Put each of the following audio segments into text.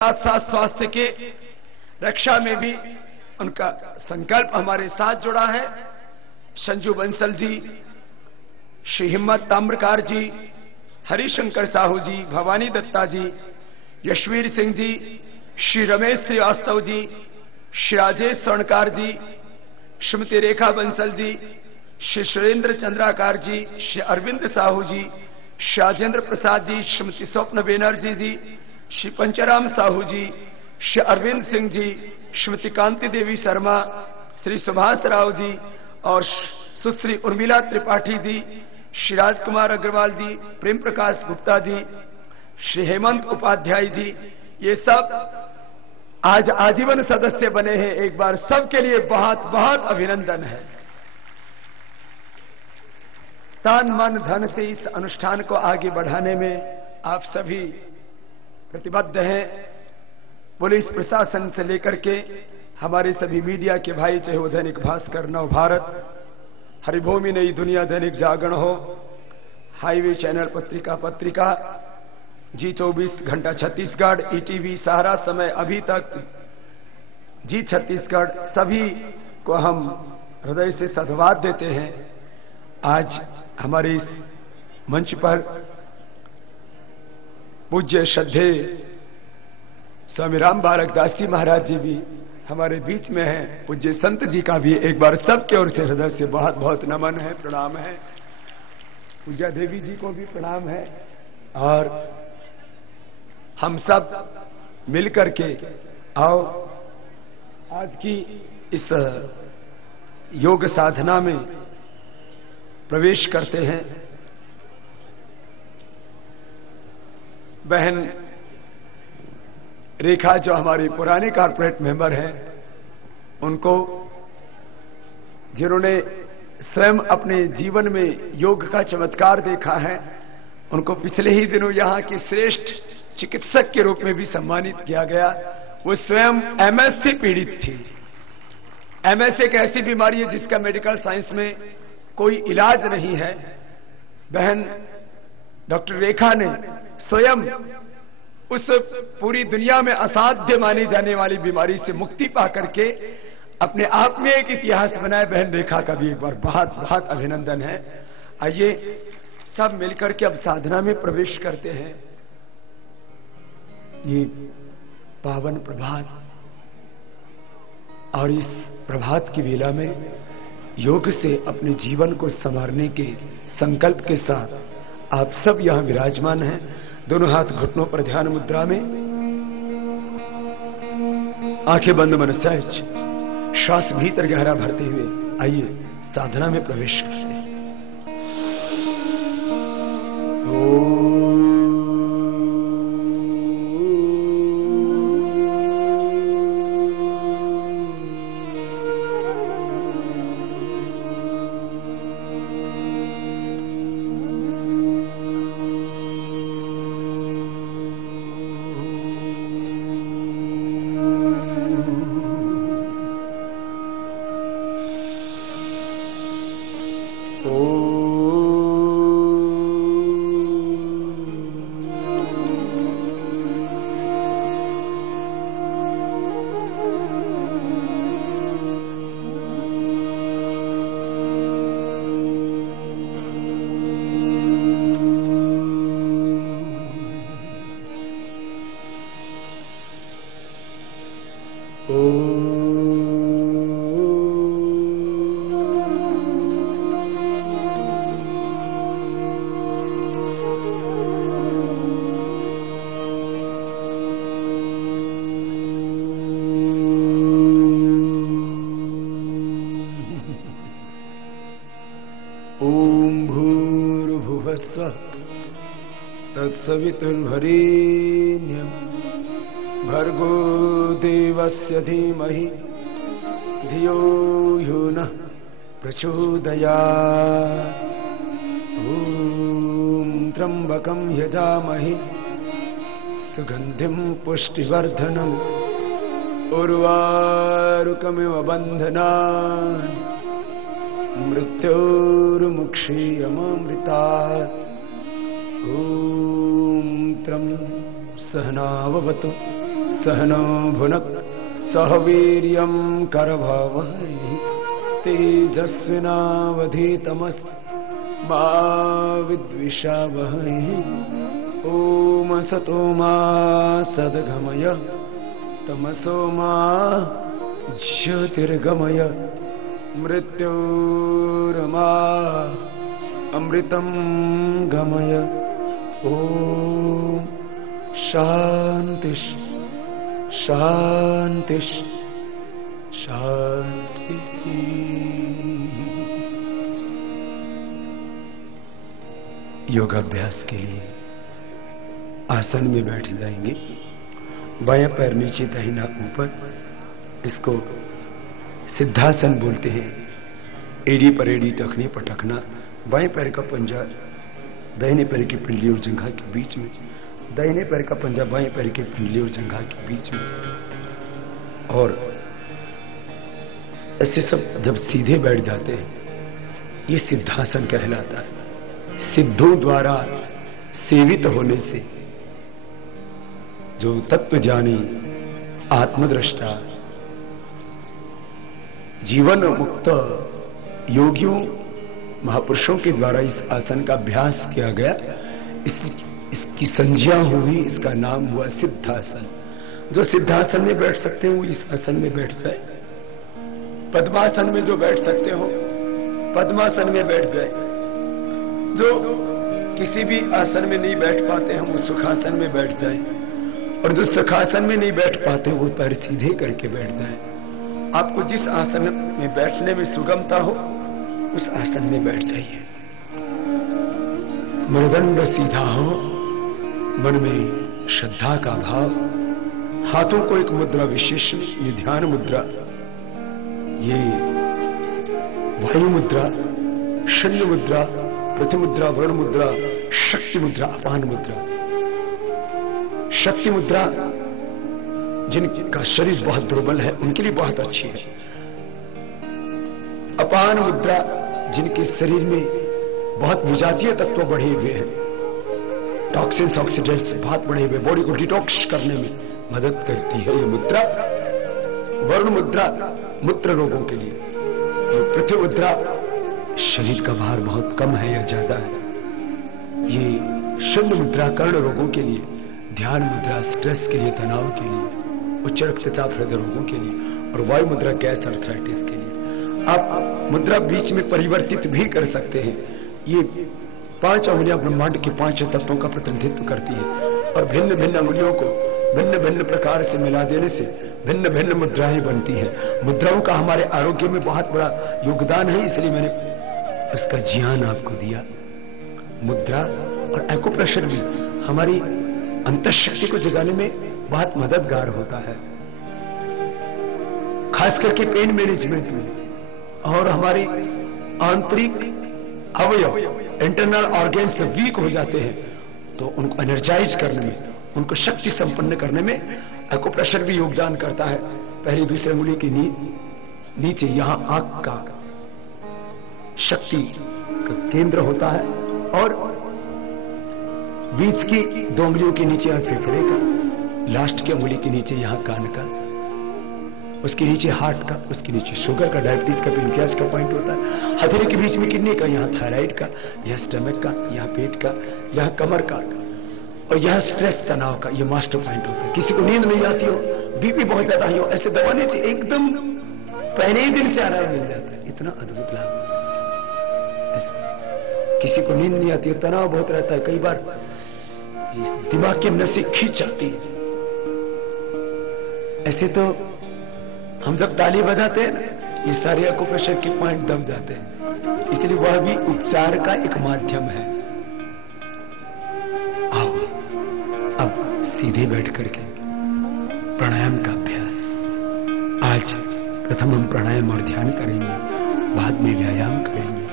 साथ साथ स्वास्थ्य के रक्षा में भी उनका संकल्प हमारे साथ जुड़ा है। संजू बंसल जी, श्री हिम्मत ताम्रकार जी, हरिशंकर साहू जी, भवानी दत्ता जी, यशवीर सिंह जी, श्री रमेश श्रीवास्तव जी, श्री राजेश स्वर्णकार जी, श्रीमती रेखा बंसल जी, श्री सुरेंद्र चंद्राकार जी, श्री अरविंद साहू जी, श्री राजेंद्र प्रसाद जी, श्रीमती स्वप्न बेनर्जी जी, श्री पंचराम साहू जी, श्री अरविंद सिंह जी, श्रीमती कांति देवी शर्मा, श्री सुभाष राव जी और सुश्री उर्मिला त्रिपाठी जी, श्री राजकुमार अग्रवाल जी, प्रेम प्रकाश गुप्ता जी, श्री हेमंत उपाध्याय जी, ये सब आज आजीवन सदस्य बने हैं। एक बार सबके लिए बहुत बहुत अभिनंदन है। तन मन धन से इस अनुष्ठान को आगे बढ़ाने में आप सभी प्रतिबद्ध हैं। पुलिस प्रशासन से लेकर के हमारे सभी मीडिया के भाई, चाहे वो दैनिक भास्कर, नव भारत, हरिभूमि, नई दुनिया, दैनिक जागरण हो, हाईवे चैनल पत्रिका, जी24 घंटा छत्तीसगढ़, ईटीवी, सहारा समय अभी तक, जी छत्तीसगढ़, सभी को हम हृदय से साधुवाद देते हैं। आज हमारे इस मंच पर पूज्य श्रद्धेय स्वामी राम बालक दास जी महाराज जी भी हमारे बीच में हैं। पूज्य संत जी का भी एक बार सबके ओर से हृदय से बहुत बहुत नमन है, प्रणाम है। पूज्या देवी जी को भी प्रणाम है। और हम सब मिलकर के आओ आज की इस योग साधना में प्रवेश करते हैं। बहन रेखा जो हमारी पुरानी कॉर्पोरेट मेंबर हैं, उनको जिन्होंने स्वयं अपने जीवन में योग का चमत्कार देखा है, उनको पिछले ही दिनों यहां की श्रेष्ठ चिकित्सक के रूप में भी सम्मानित किया गया। वो स्वयं एमएस से पीड़ित थी। एमएस एक ऐसी बीमारी है जिसका मेडिकल साइंस में कोई इलाज नहीं है। बहन डॉक्टर रेखा ने स्वयं उस पूरी दुनिया में असाध्य मानी जाने वाली बीमारी से मुक्ति पाकर के अपने आप में एक इतिहास बनाए। बहन रेखा का भी एक बार बहुत बहुत अभिनंदन है। आइए सब मिलकर के अब साधना में प्रवेश करते हैं। ये पावन प्रभात और इस प्रभात की वेला में योग से अपने जीवन को संवारने के संकल्प के साथ आप सब यहां विराजमान हैं। दोनों हाथ घुटनों पर ध्यान मुद्रा में, आंखें बंद, मन सहज, श्वास भीतर गहरा भरते हुए आइए साधना में प्रवेश करते हैं। तत्सवितुर्वरेण्यं भर्गो देवस्य धीमहि धियो यो नः प्रचोदयात्। ॐ त्र्यम्बकं यजामहे सुगन्धिं पुष्टिवर्धनम् उर्वारुकमिव बन्धनान् मृत्योर्मुक्षीयमामृतात्। ॐ त्रं सहनाववतु सहनो भुनक्तु सह वीर्यं करवावहै तेजस्विनावधीतमस्तु मा विद्विषावहै। ओम असतो मा सद्गमय तमसो मा ज्योतिर्गमय मृत्योर्मा अमृतं गमय। ओम शांति शांति शांति। योगाभ्यास के लिए आसन में बैठ जाएंगे। बायां पैर नीचे दाहिना ऊपर, इसको सिद्धासन बोलते हैं। एड़ी पर एड़ी, टखने पर टखना, बाएं पैर का पंजा दाहिने पैर की पिंडली और जंघा के बीच में, दाहिने पैर का पंजा बाएं पैर की पिंडली और जंघा के बीच में। और ऐसे सब जब सीधे बैठ जाते हैं, ये सिद्धासन कहलाता है। सिद्धों द्वारा सेवित होने से जो तत्वज्ञानी, आत्मदृष्टा, जीवन मुक्त योगियों, महापुरुषों के द्वारा इस आसन का अभ्यास किया गया, इसकी संज्ञा हुई, इसका नाम हुआ सिद्धासन। जो सिद्धासन में बैठ सकते हो इस आसन में बैठ जाए। पद्मासन में जो बैठ सकते हो पद्मासन में बैठ जाए। जो किसी भी आसन में नहीं बैठ पाते हम उस सुखासन में बैठ जाए। और जो सुखासन में नहीं बैठ पाते वो पैर सीधे करके बैठ जाए। आपको जिस आसन में बैठने में सुगमता हो उस आसन में बैठ जाइए। मृदंड सीधा हो, मन में श्रद्धा का भाव, हाथों को एक मुद्रा विशेष में, ये ध्यान मुद्रा, ये वायु मुद्रा, शून्य मुद्रा, पृथ्वी मुद्रा, वर्ण मुद्रा, शक्ति मुद्रा, अपान मुद्रा। शक्ति मुद्रा जिनका शरीर बहुत दुर्बल है उनके लिए बहुत अच्छी है। अपान मुद्रा जिनके शरीर में बहुत विजातीय तत्व बढ़े हुए हैं, टॉक्सिन्स, ऑक्सीडेंट्स बहुत बढ़े हुए, बॉडी को डिटॉक्स करने में मदद करती है ये मुद्रा। वर्ण मुद्रा मूत्र रोगों के लिए, पृथ्वी मुद्रा शरीर का भार बहुत कम है या ज्यादा है। ये शून्य मुद्रा कर्ण रोगों के लिए, ध्यान मुद्रा स्ट्रेस के लिए, तनाव के लिए, उच्च रक्तचाप हृदय रोगों के लिए, और वायु मुद्रा गैस अर्थराइटिस के लिए। आप मुद्रा बीच में परिवर्तित भी कर सकते हैं। ये 5 अंगुलियां ब्रह्मांड के 5 तत्वों का प्रतिनिधित्व करती है और भिन्न भिन्न अंगुलियों को भिन्न भिन्न प्रकार से मिला देने से भिन्न भिन्न मुद्राएं बनती हैं। मुद्राओं का हमारे आरोग्य में बहुत बड़ा योगदान है, इसलिए मैंने उसका ज्ञान आपको दिया। मुद्रा और एक्यूप्रेशर भी हमारी अंतःशक्ति को जगाने में बहुत मददगार होता है, खास करके पेन मैनेजमेंट में। और हमारी आंतरिक अवयव, इंटरनल ऑर्गेन्स वीक हो जाते हैं तो उनको एनर्जाइज करने में, उनको शक्ति संपन्न करने में एक्यूप्रेशर भी योगदान करता है। पहली दूसरी अंगुली की नीचे यहां आंख का शक्ति का केंद्र होता है और बीच की 2 अंगुलियों के नीचे यहां फेफड़े का, लास्ट की अंगुली के नीचे यहां कान का, उसके नीचे हार्ट का, उसके नीचे शुगर का, डायबिटीज का, पेनक्रियास का पॉइंट होता है। हथेली के बीच में किडनी का, यहाँ थायराइड का, यहाँ स्टमक का, यहाँ पेट का, यहाँ कमर का, और यहाँ स्ट्रेस तनाव का, ये मास्टर पॉइंट होता है। किसी को नींद नहीं आती हो, बीपी बहुत ज्यादा ही हो, ऐसे दबाने से एकदम पहले ही दिन से आराम मिल जाता है। इतना अद्भुत लाभ। किसी को नींद नहीं आती है, तनाव बहुत रहता है, कई बार दिमाग की नसें खींच जाती है। ऐसे तो हम जब ताली बजाते हैं ना, ये सारे एक्यूप्रेशर के पॉइंट दब जाते हैं, इसलिए वह भी उपचार का एक माध्यम है। आओ अब सीधे बैठ करके प्राणायाम का अभ्यास। आज प्रथम हम प्राणायाम और ध्यान करेंगे, बाद में व्यायाम करेंगे।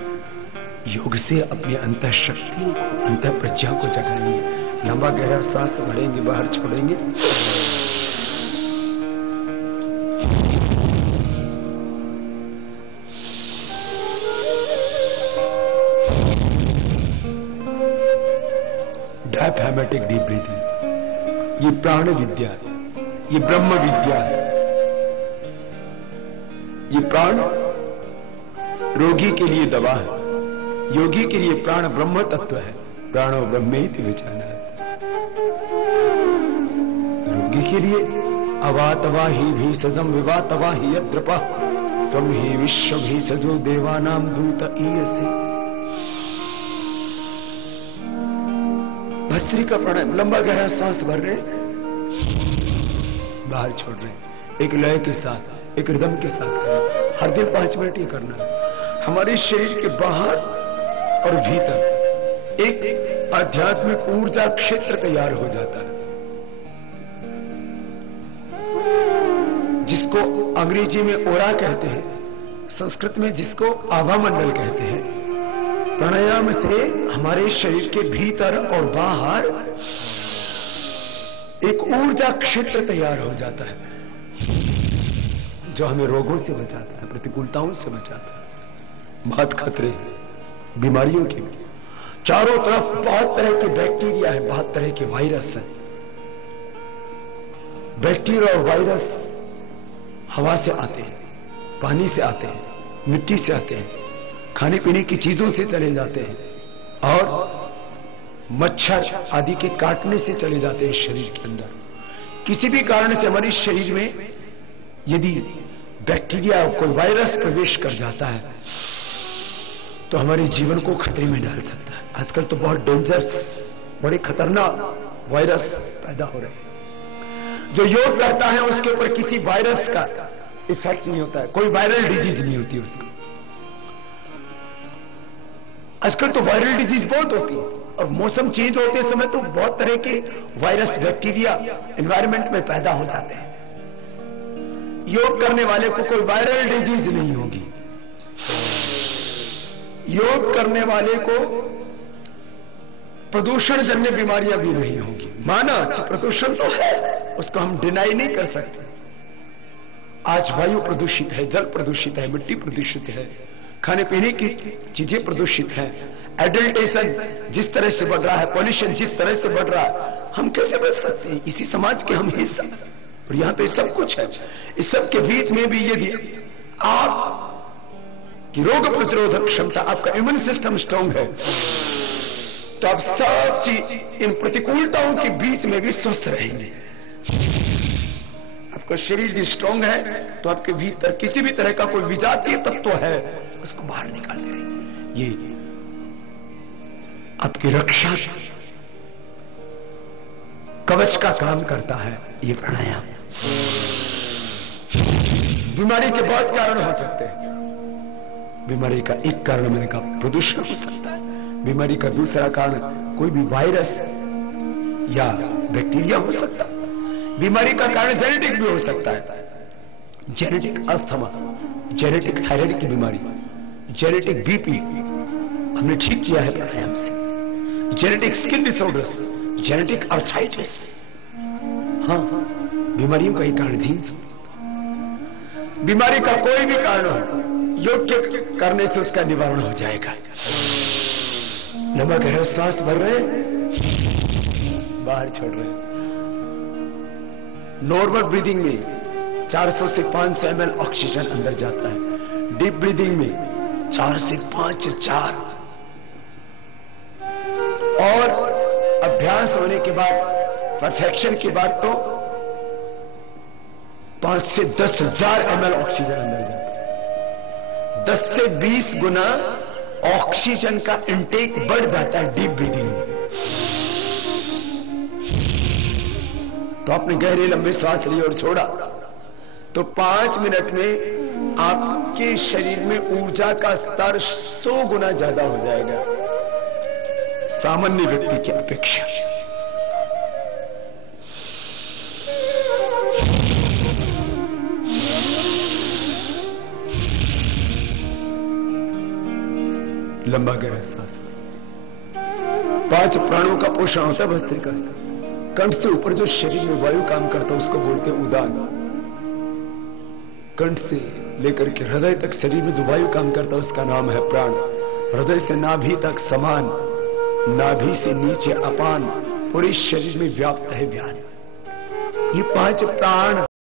योग से अपनी अंतः शक्ति, अंतः प्रज्ञा को जगाएंगे। लंबा गहरा सांस भरेंगे, बाहर छोड़ेंगे। डायफ्रामेटिक डीप ब्रीथिंग, ये प्राण विद्या, ये ब्रह्म विद्या है। ये प्राण रोगी के लिए दवा है, योगी के लिए प्राण ब्रह्म तत्व है। प्राणो ब्रह्मेति विजानाति। रोगी के लिए अवातवा ही भी सजम विवातवा ही यद्रपा तुम ही विश्व भी सजो देवानाम दूत ईयसी। भस्त्री का प्राणायाम, लंबा गहरा सांस भर रहे, बाहर छोड़ रहे, एक लय के साथ, एक रिदम के साथ करना। हर दिन 5 मिनट ये करना है। हमारे शरीर के बाहर और भीतर एक आध्यात्मिक ऊर्जा क्षेत्र तैयार हो जाता है, जिसको अंग्रेजी में ओरा कहते हैं, संस्कृत में जिसको आभा मंडल कहते हैं। प्राणायाम से हमारे शरीर के भीतर और बाहर एक ऊर्जा क्षेत्र तैयार हो जाता है, जो हमें रोगों से बचाता है, प्रतिकूलताओं से बचाता है, बहुत खतरे बीमारियों के भी। चारों तरफ बहुत तरह के बैक्टीरिया है, बहुत तरह के वायरस हैं। बैक्टीरिया और वायरस हवा से आते हैं, पानी से आते हैं, मिट्टी से आते हैं, खाने पीने की चीजों से चले जाते हैं, और मच्छर आदि के काटने से चले जाते हैं शरीर के अंदर। किसी भी कारण से हमारे शरीर में यदि बैक्टीरिया कोई वायरस प्रवेश कर जाता है तो हमारे जीवन को खतरे में डाल सकता है। आजकल तो बहुत डेंजरस, बड़े खतरनाक वायरस पैदा हो रहे हैं। जो योग करता है उसके ऊपर किसी वायरस का इफेक्ट नहीं होता है, कोई वायरल डिजीज नहीं होती उसको। आजकल तो वायरल डिजीज बहुत होती है, और मौसम चेंज होते समय तो बहुत तरह के वायरस बैक्टीरिया एनवायरमेंट में पैदा हो जाते हैं। योग करने वाले को कोई वायरल डिजीज नहीं होगी। योग करने वाले को प्रदूषण जन्य बीमारियां भी नहीं होगी। माना कि प्रदूषण तो है, उसको हम डिनाई नहीं कर सकते। आज वायु प्रदूषित है, जल प्रदूषित है, मिट्टी प्रदूषित है, खाने पीने की चीजें प्रदूषित हैं, एडल्टेशन जिस तरह से बढ़ रहा है, पॉल्यूशन जिस तरह से बढ़ रहा है, हम कैसे बच सकते हैं? इसी समाज के हम हिस्सा, और यहां पे सब कुछ है। इस सब के बीच में भी यदि आप की रोग प्रतिरोधक क्षमता, आपका इम्यून सिस्टम स्ट्रांग है, तो आप सब चीज इन प्रतिकूलताओं के बीच में भी स्वस्थ रहेंगे। आपका शरीर भी स्ट्रांग है तो आपके भीतर किसी भी तरह का कोई विजातीय तत्व है उसको बाहर निकालते रहेंगे। ये आपकी रक्षा कवच का काम करता है ये प्राणायाम। बीमारी के बहुत कारण हो सकते हैं। बीमारी का एक कारण मैंने कहा प्रदूषण हो सकता है। बीमारी का दूसरा कारण कोई भी वायरस या बैक्टीरिया हो सकता है। बीमारी का कारण जेनेटिक भी हो सकता है। जेनेटिक अस्थमा, जेनेटिक थायराइड की बीमारी, जेनेटिक बीपी हमने ठीक किया है प्राणायाम से। Genetic skin disorders, genetic arthritis, हाँ बीमारियों का ही कारण जीन्स। बीमारी का कोई भी कारण हो, योग के करने से उसका निवारण हो जाएगा। नमक है, सांस भर रहे, बाहर छोड़ रहे। नॉर्मल ब्रीदिंग में 400 से 500 ml ऑक्सीजन अंदर जाता है। डीप ब्रीदिंग में 4 से 5 4, और अभ्यास होने के बाद, परफेक्शन के बाद तो 5 से 10,000 ml ऑक्सीजन अंदर जाता है। 10 से 20 गुना ऑक्सीजन का इंटेक बढ़ जाता है डीप ब्रीदिंग में। तो आपने गहरे लंबे सांस लिए और छोड़ा तो 5 मिनट में आपके शरीर में ऊर्जा का स्तर 100 गुना ज्यादा हो जाएगा सामान्य व्यक्ति की अपेक्षा। लंबा गहरा सांस। 5 प्राणों का पोषण होता है भस्त्रिका से। कंठ से ऊपर जो शरीर में वायु काम करता है उसको बोलते हैं उदान। कंठ से लेकर के हृदय तक शरीर में जो वायु काम करता है उसका नाम है प्राण। हृदय से नाभि तक समान, नाभि से नीचे अपान, पूरे शरीर में व्याप्त है व्यान। ये 5 प्राण